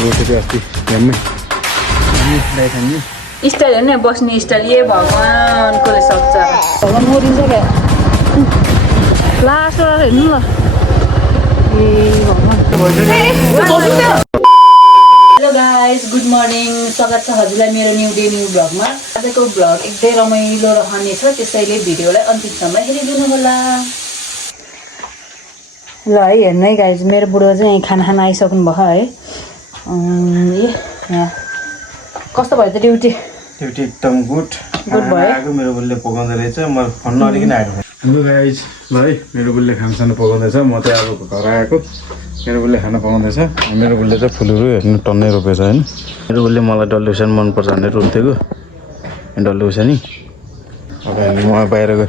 लोटे अस्ति ध्यानमै दाइखानी स्टाइल हेर्ने बस्ने स्टाइल ए भगवान् कसले सक्छ भगवान् मरिन्छ क्या लास्ट हेर्नु ल ए भगवान् हेलो गाइज गुड मर्निङ स्वागत छ हजुरलाई मेरो न्यू डे न्यू भ्लगमा आजको भ्लग एकदमै रमाइलो रहनेछ त्यसैले भिडियोलाई अन्तिमसम्म हेरिदिनु होला ल है हेर्नु है गाइज मेरो बुढो चाहिँ खाना खान आइसक्नु भयो है यहाँ कस्तो भयो त ड्युटी एकदम गुड भयो मेरो बुढीले पकाउँदै रहेछ म फोन नअरिकन आएको हेलो गाइज ल है मेरो बुढीले खानासाना पकाउँदैछ म चाहिँ अब घर आएको मेरो बुढीले खाना पकाउँदैछ मेरो बुढीले चाहिँ फुलहरू हेर्नु टन्नै रोपेछ होइन मेरो बुढीले मलाई डल्ले खुर्सानी मनपर्छ भनेर रोप्थेको डल्ले खुर्सानी अब म बाहिर गयो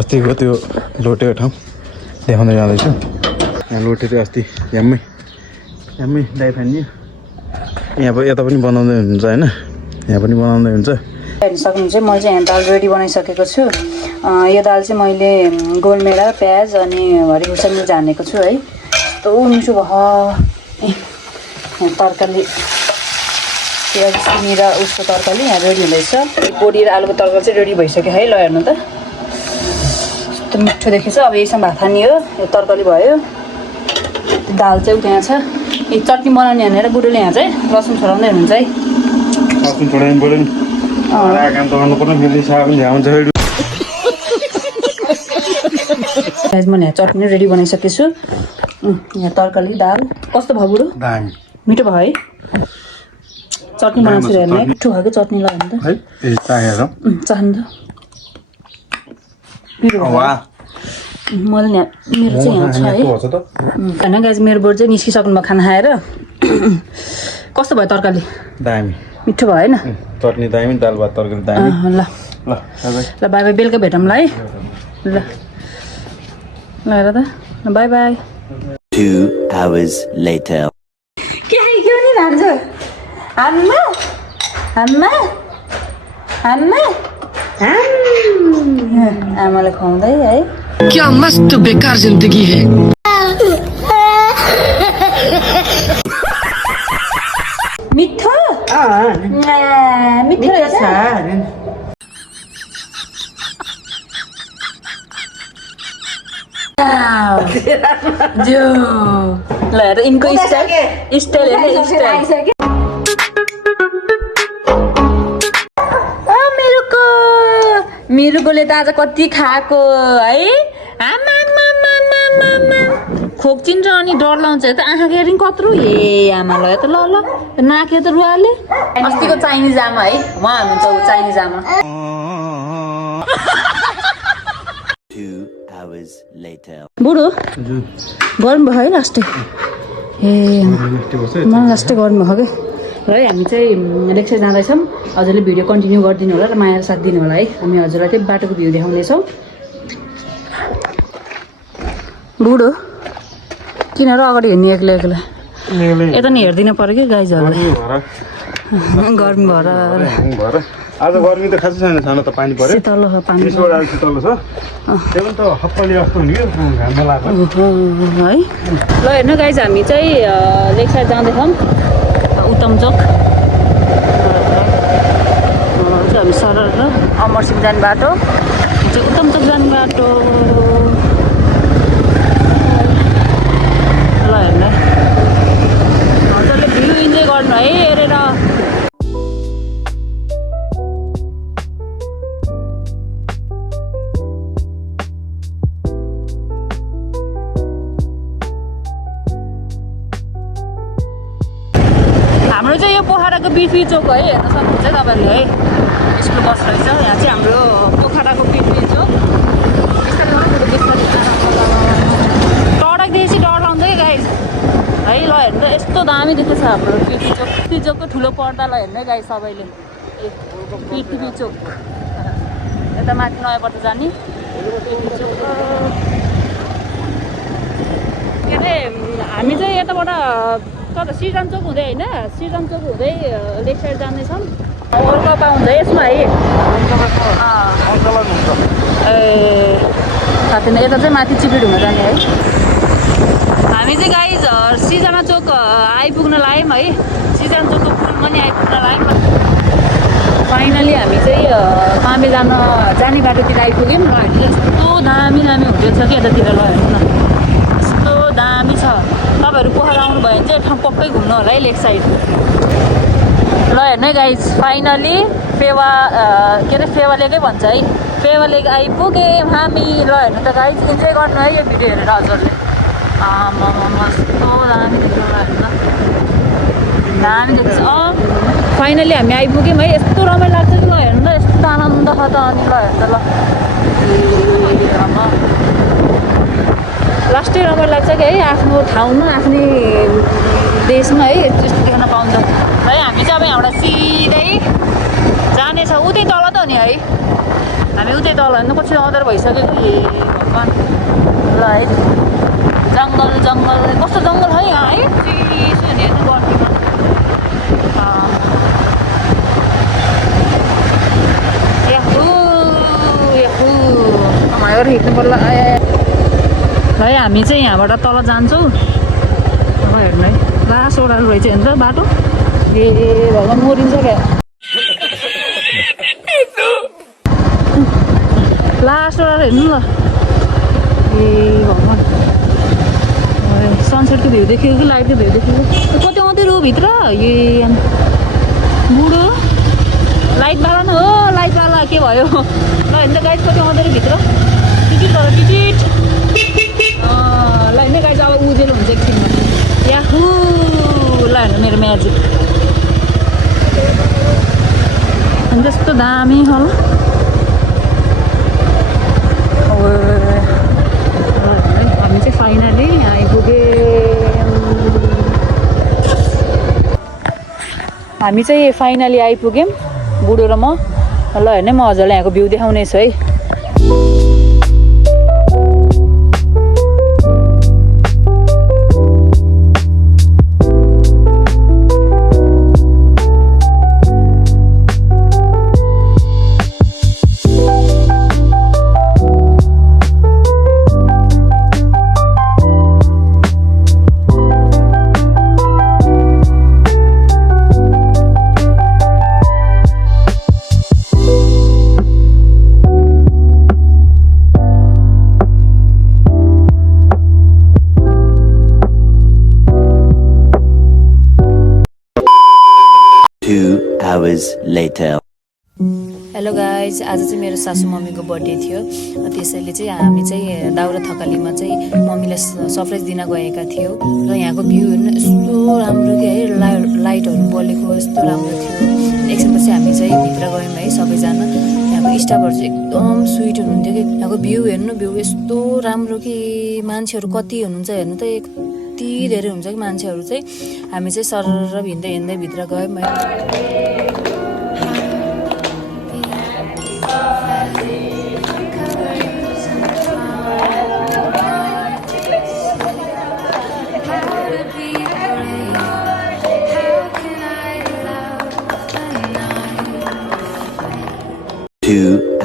अस्तिको त्यो लोटेको ठाउँ देखाउँदै जाँदैछु यहाँ लोटे थियो अस्ति झ्याम्मै दाइफानी यहाँ यता पनि बनाउँदै हुन्छ होइन यहाँ पनि बनाउँदै हुन्छ हेर्न सक्नुहुन्छ मैले चाहिँ यहाँ दाल रेडी बनाइसकेको छु यो दाल चाहिँ मैले गोलमेरा प्याज अनि हरियो खुर्सानी झानेको छु है यस्तो मिठो भयो तरकारी प्याज सिमी र उसको तरकारी यहाँ रेडी हुँदैछ बोडी र आलुको तरकारी चाहिँ रेडी भइसक्यो है ल हेर्नु त यस्तो मिठो देखेछ अब यसमा भात खाने हो यो तरकारी भयो दाल चाहिँ त्यहाँ छ यो चटनी बनाउने भनेर बुढोले यहाँ चाहिँ लसुन छोडाउँदै हुनुहुन्छ है लसुन छोडाउनु पऱ्यो नि काम त गर्नुपर्ने फेरि साग पनि झ्याउँछ मैले यहाँ चटनी रेडी बनाइसकेको छु यहाँ तरकारी दाल कस्तो भयो बुढो मिठो भयो है चटनी बनाएको छु हेर्नु मिठो खालको चटनी लगायो भने त चाहन्छ मैले यहाँ मेरो चाहिँ यहाँ छ है होइन गाइज मेरो बोर्ड चाहिँ निस्किसक्नु भयो खाना खाएर कस्तो भयो तरकारी दामी मिठो भयो होइन चटनी दामी दाल भात तरकारी दामी ल ल बाई बाई बेलुका भेटौँला है ल ल हेर त बाई बाई 2 hours later के नि भान्जो हाम्मा हाम्मा हाम्मा आमाले खुवाउँदै है क्या मस्त बेकार जिंदगी है मिठो मिठो रहेछ जो ल हेर यिनको स्टाइल हेर्नु स्टाइल मेरोकोले त आज कति खाएको है खोक्चिन्छ अनि डर लाउँछ त आँखा हेरि कत्रो ए आमा ल त ल नाक्यो त रुवाले अस्तिको चाइनिज आमा है उहाँ हुनुहुन्छ ऊ चाइनिज आमा 2 hours later बुढो गर्नु भयो है लास्टै ए मलाई लास्टै गर्नु भयो क्या है हामी चाहिँ लेक्चर जाँदैछौँ हजुरले भिडियो कन्टिन्यू गरिदिनु होला र माया साथ दिनु होला है हामी हजुरलाई चाहिँ बाटोको भ्यू देखाउनेछौँ बुढो किन र अगाडि हिँड्ने एक्लै यता नि हेरिदिनु पऱ्यो कि गाइजहरूलाई गर्मी भएर आज गर्मी त खासै छैन छानो त पानी पर्यो शीतल पानी शीतल छ त्यो पनि त हप्पली जस्तो हुने कि घाममा लाग्छ है ल हेर्नु गाइज हामी चाहिँ लेक्चर जाँदैछौँ उत्तम चोक हामी सरल र अमरसिंह जाने बाटो चाहिँ उत्तम चोक जाने बाटो ल हेर्नु हजुरले भ्यू इन्जोय गर्नु है हेरेर हाम्रो चाहिँ यो पोखराको बिर्फी चोक है हेर्न सक्नुहुन्छ तपाईँहरूले है स्कुल बस रहेछ यहाँ चाहिँ हाम्रो पोखराको बिर्फी चोक टाढादेखि डर लाउँदै गाइज है ल हेर्नु यस्तो दामी देखेछ हाम्रो बिर्फी चोकको ठुलो पर्दा ल हेर्नु है गाइज सबैले ए पृथ्वी चोक यता माथि नयाँ पर्दा जाने बिर्फी चोक के अरे हामी चाहिँ यताबाट तर सिजन चोक हुँदै होइन सिजन चोक हुँदै लेक साइड जाँदैछौँ वर्ल्ड हुँदै यसमा है ए साथीले यता चाहिँ माथि चिपी ढुङ्गा जाने है हामी चाहिँ गाइज सिजना चोक आइपुग्न लाग्यौँ है। सिजना चोकको पुलमा नि आइपुग्न लाग्यौँ। फाइनली हामी चाहिँ कामे जाने बाटोतिर आइपुग्यौँ। र हामी यस्तो दामी दामी होटेल छ कि यतातिर ल हेर्नु न, यस्तो दामी छ। तपाईँहरू पोखरा आउनुभयो भने चाहिँ ठाउँ पक्कै घुम्नु होला है लेक साइड। ल हेर्नु है गाइज, फाइनली फेवा के अरे फेवा लेकै भन्छ है, फेवा लेक आइपुग्यौँ हामी। ल हेर्नु त गाइज, इन्जोय गर्नु है यो भिडियो हेरेर हजुरले। यस्तो दामी देख्यो ल हेर्नु त, दामी देख्छ। फाइनली हामी आइपुग्यौँ है। यस्तो रमाइलो लाग्छ कि ल हेर्नु त, यस्तो आनन्द छ त। अनि ल हेर्नु त ल, लास्टै रमाइलो लाग्छ कि है, आफ्नो ठाउँमा आफ्नै देशमा है यस्तो देख्न पाउँछ है। हामी चाहिँ अब यहाँबाट सिधै जानेछ उतै तल त हो नि है, हामी उतै तल हेर्नु पछि अँधेर भइसक्यो कि भगवान्। ल है जङ्गल जङ्गल, कस्तो जङ्गल है यहाँ है, चिसो नि हेर्नु बर्तीमा। हमारे हिँड्नु पर्ला है। हामी चाहिँ यहाँबाट तल जान्छौँ। अब हेर्नु है, लास्ट ओह्रालो रहेछ हेर्नु त बाटो। ए भगवान् मरिन्छ क्या, लास्ट ओह्रालो हेर्नु ल। ए भगवान्, सनसेटको भ्यू देखेको कि लाइटको भ्यू देखेको, कति अँधेरो हो भित्र। ए बुढो लाइटवाला न हो, लाइटवाला के भयो ल हेर्नु त गाइज, कति अँधेरो भित्र। टिकट तर टिकट ल हेर्नु गाइज, अब उजेलो हुन्छ एकछिनमा। याहु ल हेर्नु मेरो म्याजिक, अनि त्यस्तो दामी छ ल। हामी चाहिँ फाइनली आइपुग्यौँ बुढो र म। ल हेर्नु म हजुरलाई यहाँको भ्यू देखाउने छु है। Later. हेलो गाइज, आज चाहिँ मेरो सासू मम्मीको बर्थडे थियो। त्यसैले चाहिँ हामी चाहिँ दाउरा थकालीमा चाहिँ मम्मीलाई सरप्राइज दिन गएका थियौँ। र यहाँको भ्यू हेर्नु यस्तो राम्रो कि है, लाइटहरू बलेको यस्तो राम्रो थियो। एकछिनपछि हामी चाहिँ भित्र गयौँ है सबैजना। यहाँको स्टाफहरू चाहिँ एकदम स्विट हुनुहुन्थ्यो कि। यहाँको भ्यू हेर्नु, भ्यू यस्तो राम्रो कि मान्छेहरू कति हुनुहुन्छ हेर्नु त, यति धेरै हुन्छ कि मान्छेहरू चाहिँ। हामी चाहिँ सरर हिँड्दै हिँड्दै भित्र गयौँ है।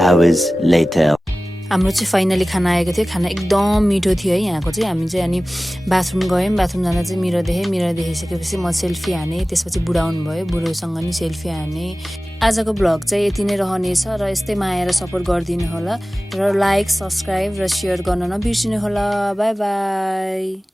Hours later. हाम्रो चाहिँ फाइनली खाना आएको थियो। खाना एकदम मिठो थियो है यहाँको चाहिँ। हामी चाहिँ अनि बाथरुम गयौँ। बाथरुम जाँदा चाहिँ मिरर देखेँ। मिरर देखाइसकेपछि म सेल्फी हानेँ। त्यसपछि बुढा आउनुभयो, बुढोसँग नि सेल्फी हानेँ। आजको भ्लग चाहिँ यति नै रहनेछ र यस्तै माया र सपोर्ट गरिदिनु होला र लाइक, सब्सक्राइब र सेयर गर्न नबिर्सिनु होला। By by.